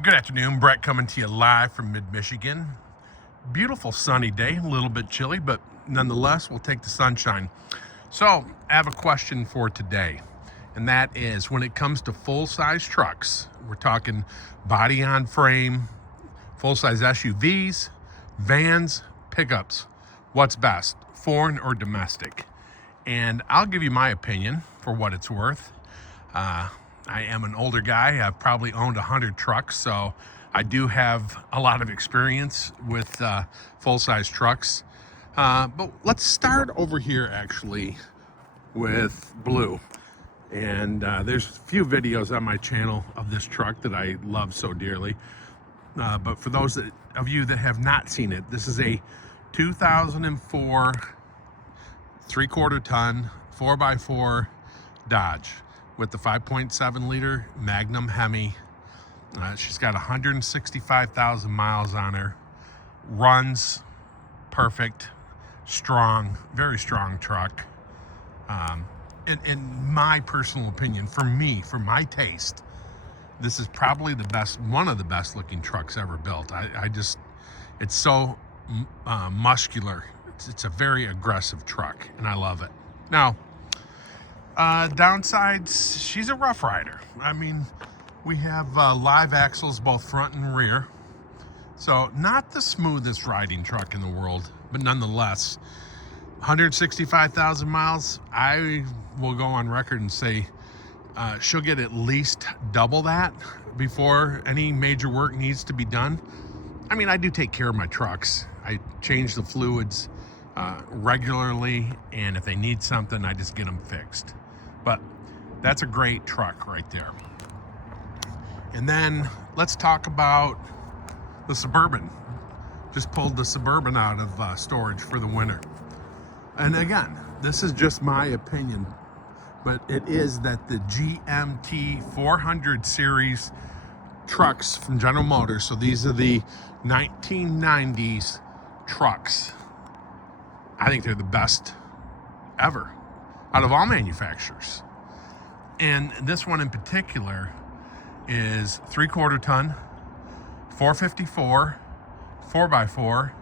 Good afternoon, Brett coming to you live from mid-Michigan. Beautiful sunny day, a little bit chilly, but nonetheless, we'll take the sunshine. So, I have a question for today, and that is when it comes to full-size trucks, we're talking body on frame, full-size SUVs, vans, pickups, what's best, foreign or domestic? And I'll give you my opinion for what it's worth. I am an older guy. I've probably owned 100 trucks, so I do have a lot of experience with full-size trucks. But let's start over here actually with blue. And there's a few videos on my channel of this truck that I love so dearly. But for those of you that have not seen it, this is a 2004 3/4 ton 4x4 Dodge with the 5.7 liter Magnum Hemi. She's got 165,000 miles on her. Runs perfect, strong, very strong truck. In my personal opinion, for me, for my taste, this is probably the best, one of the best looking trucks ever built. It's so muscular. It's a very aggressive truck, and I love it. Now, downsides, she's a rough rider. I mean, we have live axles both front and rear. So not the smoothest riding truck in the world, but nonetheless, 165,000 miles, I will go on record and say she'll get at least double that before any major work needs to be done. I mean, I do take care of my trucks. I change the fluids regularly, and if they need something, I just get them fixed. But that's a great truck right there. And then let's talk about the Suburban. Just pulled the Suburban out of storage for the winter. And again, this is just my opinion, but it is that the GMT 400 series trucks from General Motors, so these are the 1990s trucks, I think they're the best ever out of all manufacturers. And this one in particular is 3/4 ton, 454, 4x4.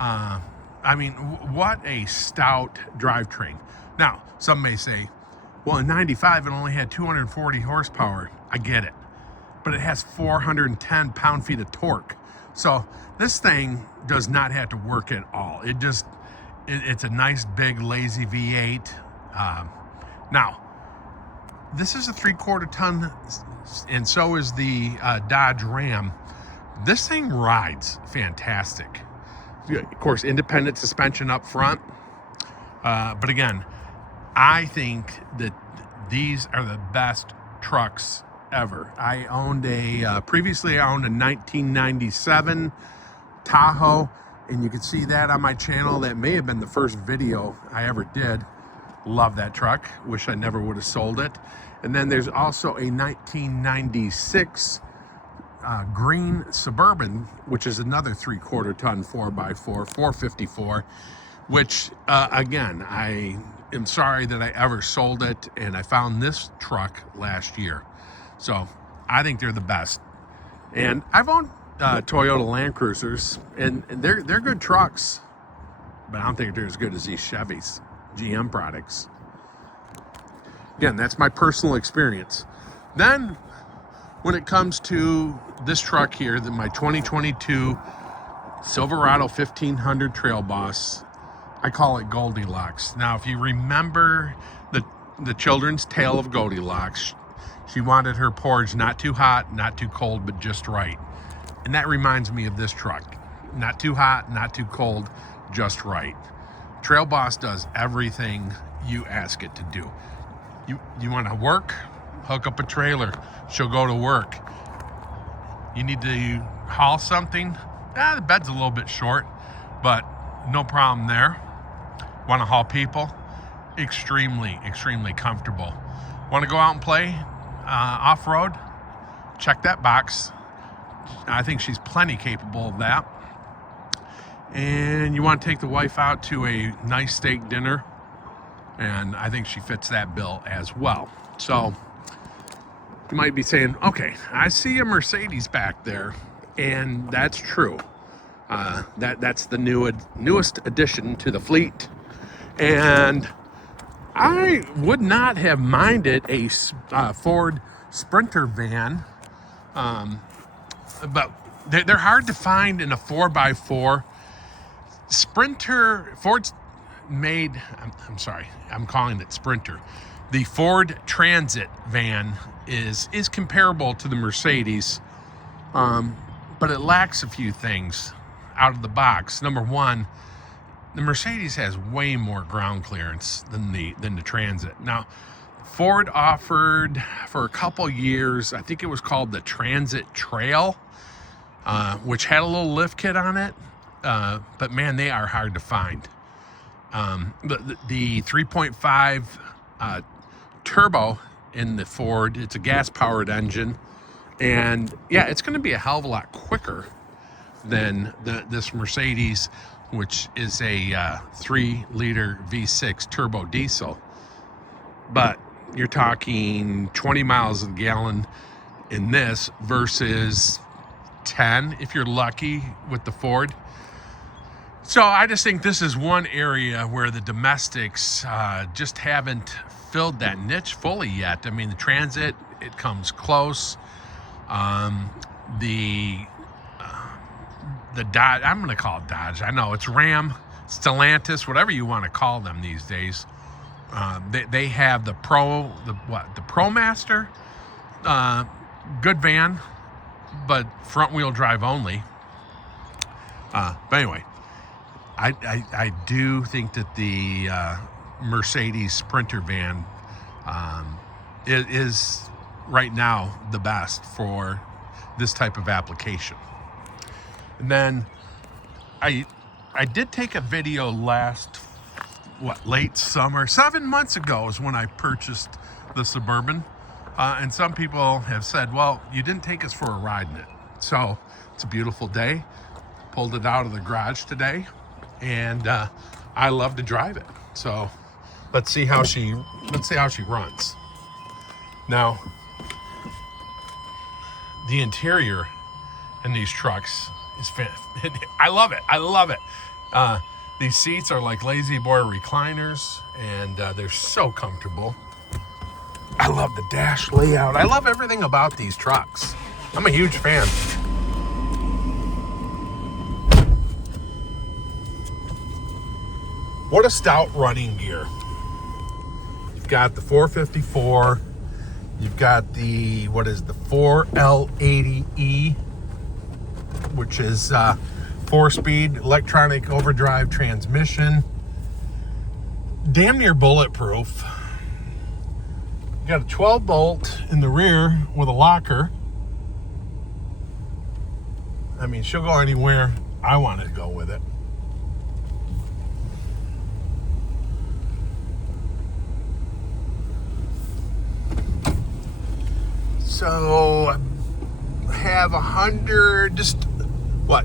I mean, what a stout drivetrain. Now, some may say, well, in 95, it only had 240 horsepower. I get it. But it has 410 pound-feet of torque. So this thing does not have to work at all. It's a nice, big, lazy V8. Now, this is a 3/4 ton, and so is the Dodge Ram. This thing rides fantastic. Of course, independent suspension up front. But again, I think that these are the best trucks ever. Previously I owned a 1997 Tahoe, and you can see that on my channel. That may have been the first video I ever did. Love that truck. Wish I never would have sold it. And then there's also a 1996 green Suburban, which is another 3/4 ton 4x4 454, which again, I am sorry that I ever sold it, and I found this truck last year. So I think they're the best. And I've owned Toyota Land Cruisers, and they're good trucks, but I don't think they're as good as these Chevys, GM products. Again, that's my personal experience. Then when it comes to this truck here, my 2022 Silverado 1500 Trail Boss, I call it Goldilocks. Now, if you remember the children's tale of Goldilocks, she wanted her porridge not too hot, not too cold, but just right. And that reminds me of this truck. Not too hot, not too cold, just right. Trail Boss does everything you ask it to do. You want to work? Hook up a trailer. She'll go to work. You need to haul something? The bed's a little bit short, but no problem there. Want to haul people? Extremely, extremely comfortable. Want to go out and play off-road? Check that box. I think she's plenty capable of that. And you want to take the wife out to a nice steak dinner? And I think she fits that bill as well. So You might be saying, okay, I see a Mercedes back there, and that's true. That's the newest addition to the fleet, and I would not have minded a Ford Sprinter van, but they're hard to find in a 4x4. Ford's made, I'm sorry, I'm calling it Sprinter. The Ford Transit van is comparable to the Mercedes, but it lacks a few things out of the box. Number one, the Mercedes has way more ground clearance than the Transit. Now, Ford offered for a couple years, I think it was called the Transit Trail, which had a little lift kit on it, but man, they are hard to find. The 3.5 turbo in the Ford, it's a gas-powered engine, and yeah, it's going to be a hell of a lot quicker than this Mercedes, which is a 3-liter V6 turbo diesel. But you're talking 20 miles a gallon in this versus 10 if you're lucky with the Ford. So I just think this is one area where the domestics just haven't filled that niche fully yet. I mean, the Transit, it comes close. The Dodge, I'm going to call it Dodge. I know it's Ram, Stellantis, whatever you want to call them these days. They have the ProMaster, good van, but front wheel drive only. But anyway, I do think that the Mercedes Sprinter van is right now the best for this type of application. And then I did take a video late summer, 7 months ago is when I purchased the Suburban. And some people have said, well, you didn't take us for a ride in it. So it's a beautiful day. Pulled it out of the garage today, and I love to drive it. So let's see how she runs. Now, the interior in these trucks is I love it. These seats are like lazy boy recliners, and they're so comfortable. I love the dash layout. I love everything about these trucks. I'm a huge fan. What a stout running gear. You've got the 454. You've got the 4L80E, which is 4-speed electronic overdrive transmission. Damn near bulletproof. You got a 12 bolt in the rear with a locker. I mean, she'll go anywhere I want to go with it. So I have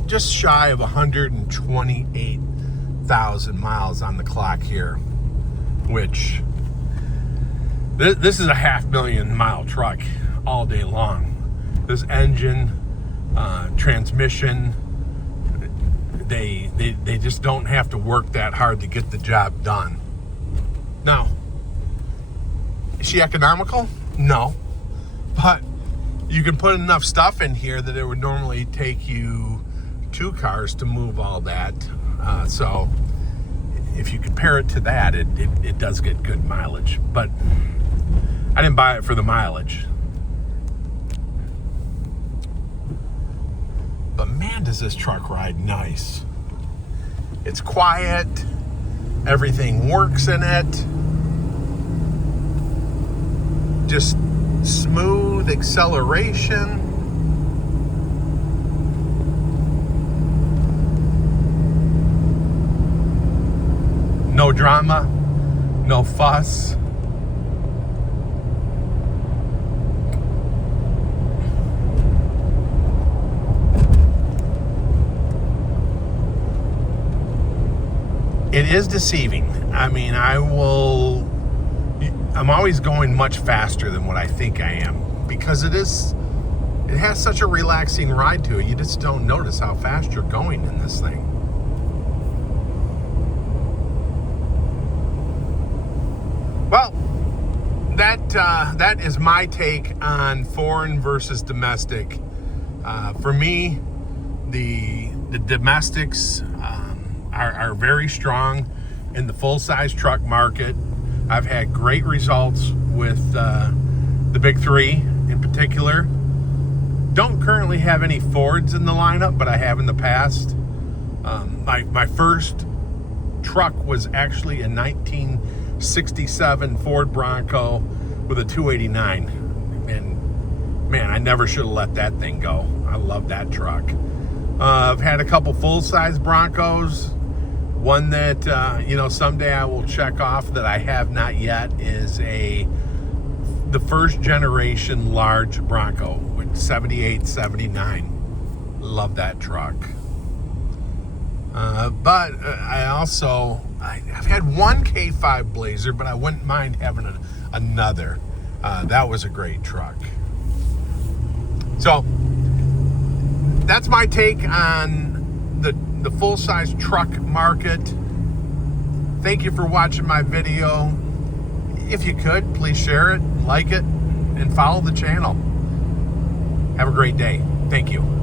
just shy of 128,000 miles on the clock here, which this is a 500,000 mile truck all day long. This engine, transmission, they just don't have to work that hard to get the job done. Now, is she economical? No. But you can put enough stuff in here that it would normally take you 2 cars to move all that. So if you compare it to that, it does get good mileage. But I didn't buy it for the mileage. But man, does this truck ride nice. It's quiet. Everything works in it. Just smooth acceleration. No drama, no fuss. It is deceiving. I mean, I'm always going much faster than what I think I am because it has such a relaxing ride to it. You just don't notice how fast you're going in this thing. Well, that is my take on foreign versus domestic. For me, the domestics are very strong in the full-size truck market. I've had great results with the big three in particular. Don't currently have any Fords in the lineup, but I have in the past. My first truck was actually a 1967 Ford Bronco with a 289. And man, I never should have let that thing go. I love that truck. I've had a couple full-size Broncos. One that, someday I will check off that I have not yet is the first generation large Bronco with 78, 79. Love that truck. But I've had one K5 Blazer, but I wouldn't mind having another. That was a great truck. So that's my take on the full-size truck market. Thank you for watching my video. If you could, please share it, like it, and follow the channel. Have a great day. Thank you.